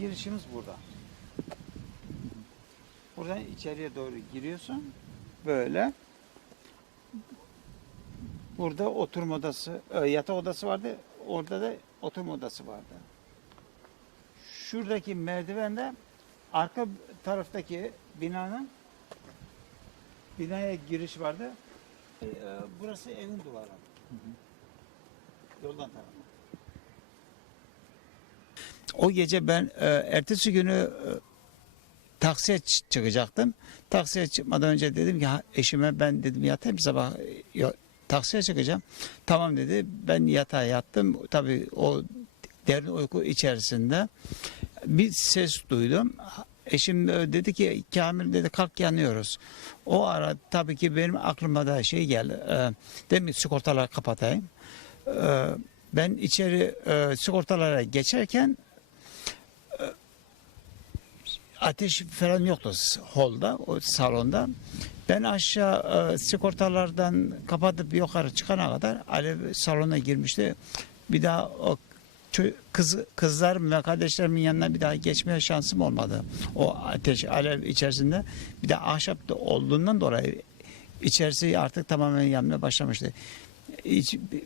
girişimiz burada. Buradan içeriye doğru giriyorsun. Böyle. Burada oturma odası, e, yatak odası vardı. Orada da oturma odası vardı. Şuradaki merdivende arka taraftaki binanın binaya giriş vardı. E, Burası evin duvarı. Yoldan tarafı. O gece ben e, ertesi günü e, taksiye çıkacaktım. Taksiye çıkmadan önce dedim ki "Ha, eşime ben dedim yatayım sabah e, yo- taksiye çıkacağım. Tamam dedi. Ben yatağa yattım. Tabii o derin uyku içerisinde bir ses duydum. Eşim e, dedi ki Kamil dedi kalk yanıyoruz. O ara tabii ki benim aklıma da şey geldi. E, dedim sigortaları kapatayım. E, ben içeri e, sigortalara geçerken ateş falan yoktu holda, o salonda. Ben aşağı e, sigortalardan kapatıp yukarı çıkana kadar alev salona girmişti. Bir daha o kız kızlarım ve kardeşlerimin yanına bir daha geçmeye şansım olmadı. O ateş alev içerisinde bir de ahşapta olduğundan dolayı içerisi artık tamamen yanmaya başlamıştı. Hiç, bir-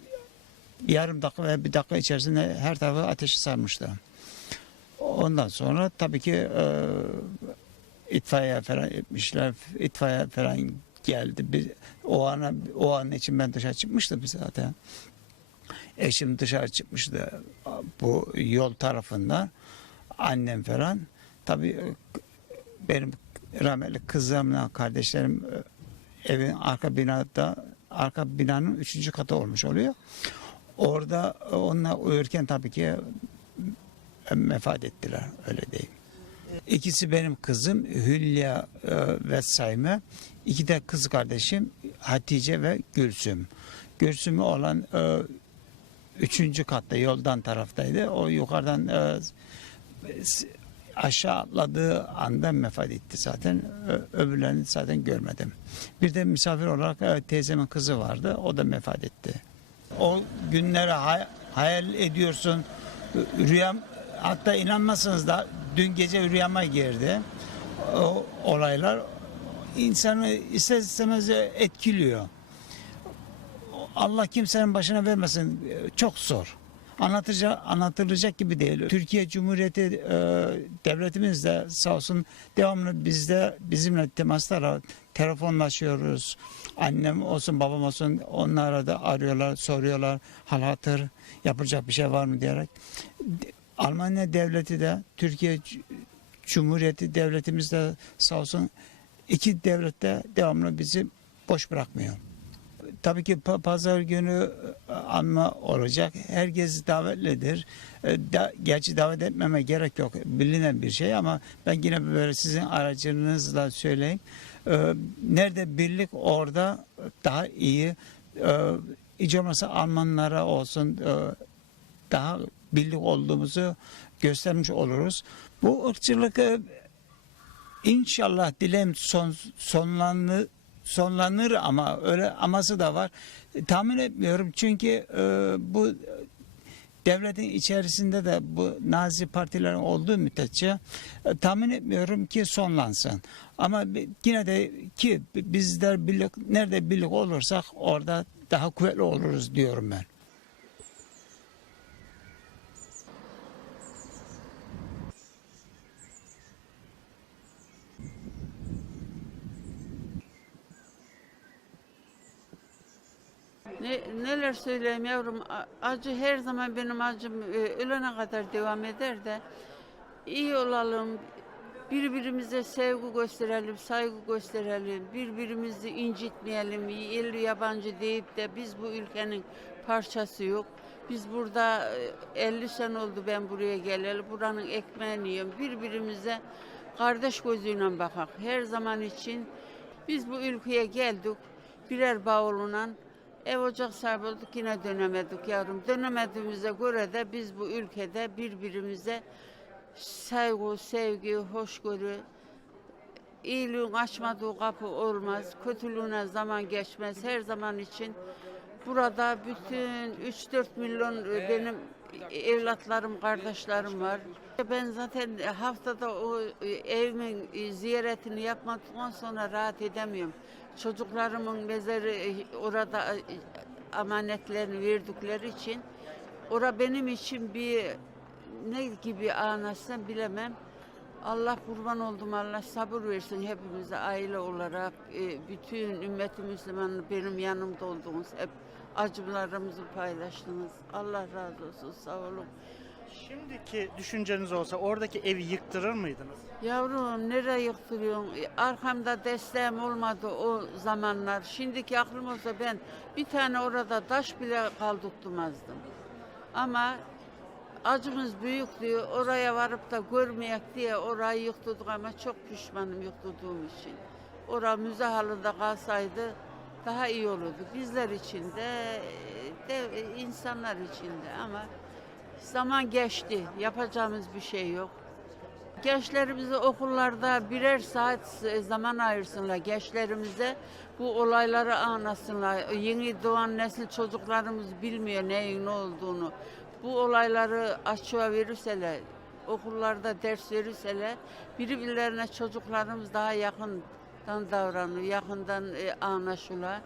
yarım dakika ve bir dakika içerisinde her tarafı ateşi sarmıştı. Ondan sonra tabii ki e, itfaiye falan etmişler. İtfaiye falan geldi. Bir, o ana o an için ben dışarı çıkmıştım zaten. Eşim dışarı çıkmıştı bu yol tarafından. Annem falan. Tabii e, benim rahmetli kızımla kardeşlerim e, evin arka binada arka binanın üçüncü katı olmuş oluyor. Orada onunla uyurken tabii ki vefat ettiler öyle diyeyim. İkisi benim kızım Hülya e, ve Sayme. İki de kız kardeşim Hatice ve Gülsüm. Gülsüm'ü olan e, üçüncü katta yoldan taraftaydı. O yukarıdan e, aşağı atladığı anda vefat etti zaten. Öbürlerini zaten görmedim. Bir de misafir olarak teyzemin kızı vardı. O da vefat etti. O günleri hay- hayal ediyorsun. Rüyam hatta inanmazsınız da dün gece rüyama girdi. O olaylar insanı ister istemez etkiliyor. Allah kimsenin başına vermesin. Çok zor. Anlatacak, anlatılacak gibi değil. Türkiye Cumhuriyeti e, devletimiz de sağ olsun devamlı bizde bizimle temaslarla telefonlaşıyoruz. Annem olsun babam olsun onlara da arıyorlar, soruyorlar. Hal hatır yapılacak bir şey var mı diyerek. Almanya devleti de Türkiye Cumhuriyeti devletimiz de sağ olsun iki devlet de devamlı bizi boş bırakmıyor. Tabii ki pa- pazar günü e, anma olacak. Herkes davetlidir. E, da- gerçi davet etmeme gerek yok. Bilinen bir şey ama ben yine böyle sizin aracınızla söyleyeyim. E, nerede birlik orada daha iyi. Olmazsa Almanlara olsun daha birlik olduğumuzu göstermiş oluruz. Bu ırkçılık İnşallah dileğim son, sonlanır, sonlanır ama öyle aması da var. Tahmin etmiyorum çünkü e, bu devletin içerisinde de bu Nazi partilerin olduğu müddetçe e, tahmin etmiyorum ki sonlansın. Ama yine de ki bizler birlik nerede birlik olursak orada daha kuvvetli oluruz diyorum ben. Ne, neler söyleyeyim yavrum acı her zaman benim acım e, ölene kadar devam eder de iyi olalım birbirimize sevgi gösterelim saygı gösterelim birbirimizi incitmeyelim yerli yabancı deyip de biz bu ülkenin parçası yok. Biz burada e, 50 sene oldu ben buraya geleli buranın ekmeğini yiyorum. Birbirimize kardeş gözüyle bakak. Her zaman için biz bu ülkeye geldik birer bavuluna Ev ocak sahibi olduk yine dönemedik yavrum. Dönemediğimize göre de biz bu ülkede birbirimize saygı, sevgi, hoşgörü, iyiliğin açmadığı kapı olmaz. Kötülüğüne zaman geçmez. Her zaman için burada bütün 3-4 milyon e, benim evlatlarım, kardeşlerim var. Ben zaten haftada o e, evimin e, ziyaretini yapmadıktan sonra rahat edemiyorum. Çocuklarımın mezarı e, orada e, amanetlerini verdikleri için ora benim için bir ne gibi anlatsam bilemem. Allah kurban oldum Allah sabır versin hepimize aile olarak e, bütün ümmeti Müslüman benim yanımda oldunuz hep acılarımızı paylaştınız. Allah razı olsun sağ olun. Şimdiki düşünceniz olsa oradaki evi yıktırır mıydınız? Yavrum nereye yıktırıyorsun? Arkamda desteğim olmadı o zamanlar. Şimdiki aklım olsa ben bir tane orada taş bile kaldırtmazdım. Ama acımız büyük diyor. Oraya varıp da görmeyek diye orayı yıktırdık ama çok pişmanım yıktırdığım için. Ora müze halinde kalsaydı daha iyi olurdu. Bizler için de, de insanlar için de ama zaman geçti. Yapacağımız bir şey yok. Gençlerimizi okullarda birer saat zaman ayırsınlar gençlerimize. Bu olayları anlasınlar. Yeni doğan nesil çocuklarımız bilmiyor neyin ne olduğunu. Bu olayları açığa verirseler, okullarda ders verirseler, birbirlerine çocuklarımız daha yakından davranır, yakından e, anlaşırlar.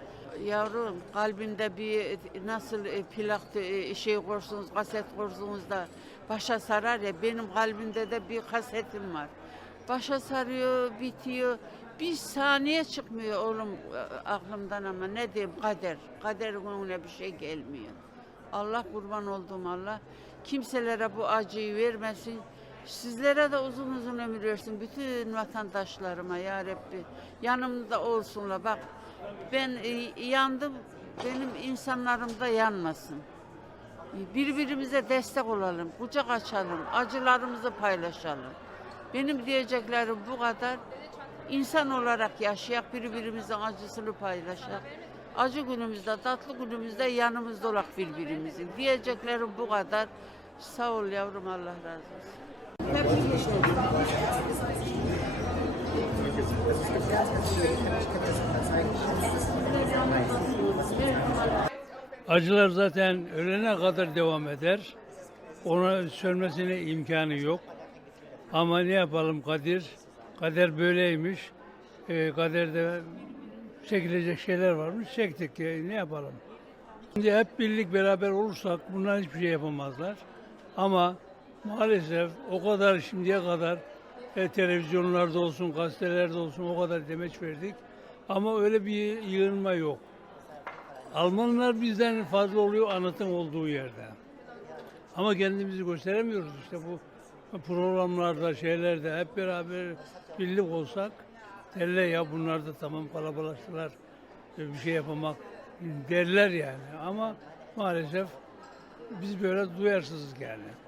Yavrum kalbinde bir nasıl e, plak e, şey korsunuz, kaset korsunuz da başa sarar ya benim kalbimde de bir kasetim var. Başa sarıyor, bitiyor. Bir saniye çıkmıyor oğlum e, aklımdan ama ne diyeyim kader. Kaderin önüne bir şey gelmiyor. Allah kurban olduğum Allah kimselere bu acıyı vermesin. Sizlere de uzun uzun ömür versin. Bütün vatandaşlarıma ya Rabbi. Yanımda olsunlar. Bak ben e, yandım. Benim insanlarım da yanmasın. Birbirimize destek olalım, kucak açalım, acılarımızı paylaşalım. Benim diyeceklerim bu kadar. İnsan olarak yaşayak, birbirimizin acısını paylaşak. Acı günümüzde, tatlı günümüzde yanımızda olak birbirimizin. Diyeceklerim bu kadar. Sağ ol yavrum, Allah razı olsun. Acılar zaten ölene kadar devam eder. Ona sönmesine imkanı yok. Ama ne yapalım Kadir? Kader böyleymiş. Ee, kaderde çekilecek şeyler varmış. Çektik. ya, ne yapalım? Şimdi hep birlik beraber olursak bunlar hiçbir şey yapamazlar. Ama maalesef o kadar şimdiye kadar e, televizyonlarda olsun, gazetelerde olsun o kadar demeç verdik. Ama öyle bir yığılma yok. Almanlar bizden fazla oluyor anıtın olduğu yerde. Ama kendimizi gösteremiyoruz işte bu programlarda, şeylerde hep beraber birlik olsak derler ya bunlar da tamam kalabalaştılar e, bir şey yapamak derler yani. Ama maalesef biz böyle duyarsızız yani.